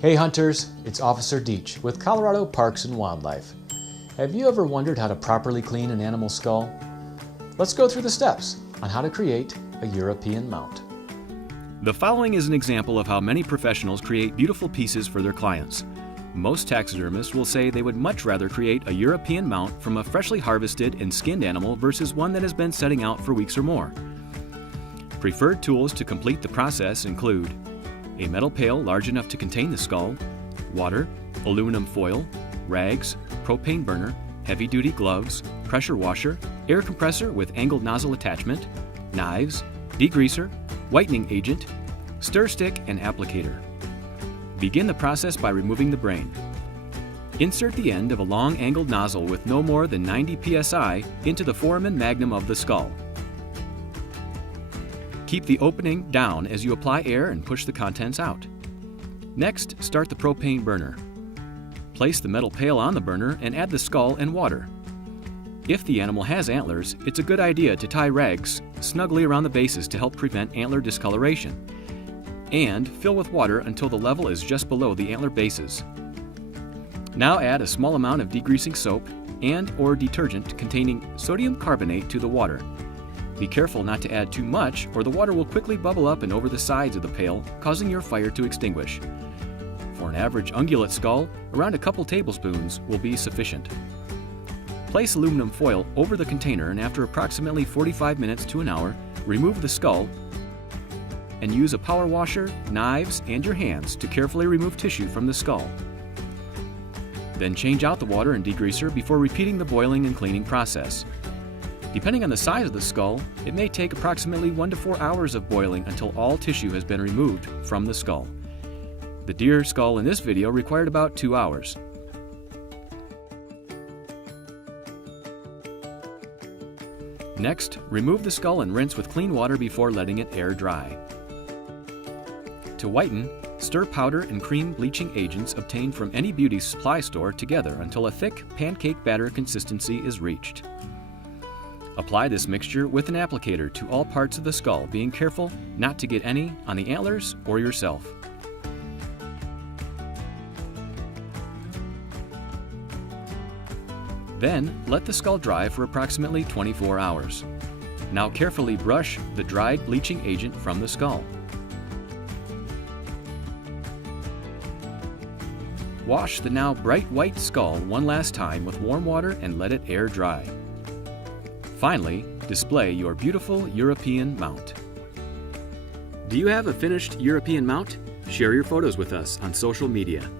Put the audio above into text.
Hey hunters, it's Officer Deach with Colorado Parks and Wildlife. Have you ever wondered how to properly clean an animal skull? Let's go through the steps on how to create a European mount. The following is an example of how many professionals create beautiful pieces for their clients. Most taxidermists will say they would much rather create a European mount from a freshly harvested and skinned animal versus one that has been setting out for weeks or more. Preferred tools to complete the process include a metal pail large enough to contain the skull, water, aluminum foil, rags, propane burner, heavy-duty gloves, pressure washer, air compressor with angled nozzle attachment, knives, degreaser, whitening agent, stir stick, and applicator. Begin the process by removing the brain. Insert the end of a long angled nozzle with no more than 90 psi into the foramen magnum of the skull. Keep the opening down as you apply air and push the contents out. Next, start the propane burner. Place the metal pail on the burner and add the skull and water. If the animal has antlers, it's a good idea to tie rags snugly around the bases to help prevent antler discoloration. And fill with water until the level is just below the antler bases. Now add a small amount of degreasing soap and/or detergent containing sodium carbonate to the water. Be careful not to add too much or the water will quickly bubble up and over the sides of the pail, causing your fire to extinguish. For an average ungulate skull, around a couple tablespoons will be sufficient. Place aluminum foil over the container and after approximately 45 minutes to an hour, remove the skull and use a power washer, knives, and your hands to carefully remove tissue from the skull. Then change out the water and degreaser before repeating the boiling and cleaning process. Depending on the size of the skull, it may take approximately 1 to 4 hours of boiling until all tissue has been removed from the skull. The deer skull in this video required about 2 hours. Next, remove the skull and rinse with clean water before letting it air dry. To whiten, stir powder and cream bleaching agents obtained from any beauty supply store together until a thick pancake batter consistency is reached. Apply this mixture with an applicator to all parts of the skull, being careful not to get any on the antlers or yourself. Then, let the skull dry for approximately 24 hours. Now carefully brush the dried bleaching agent from the skull. Wash the now bright white skull one last time with warm water and let it air dry. Finally, display your beautiful European mount. Do you have a finished European mount? Share your photos with us on social media.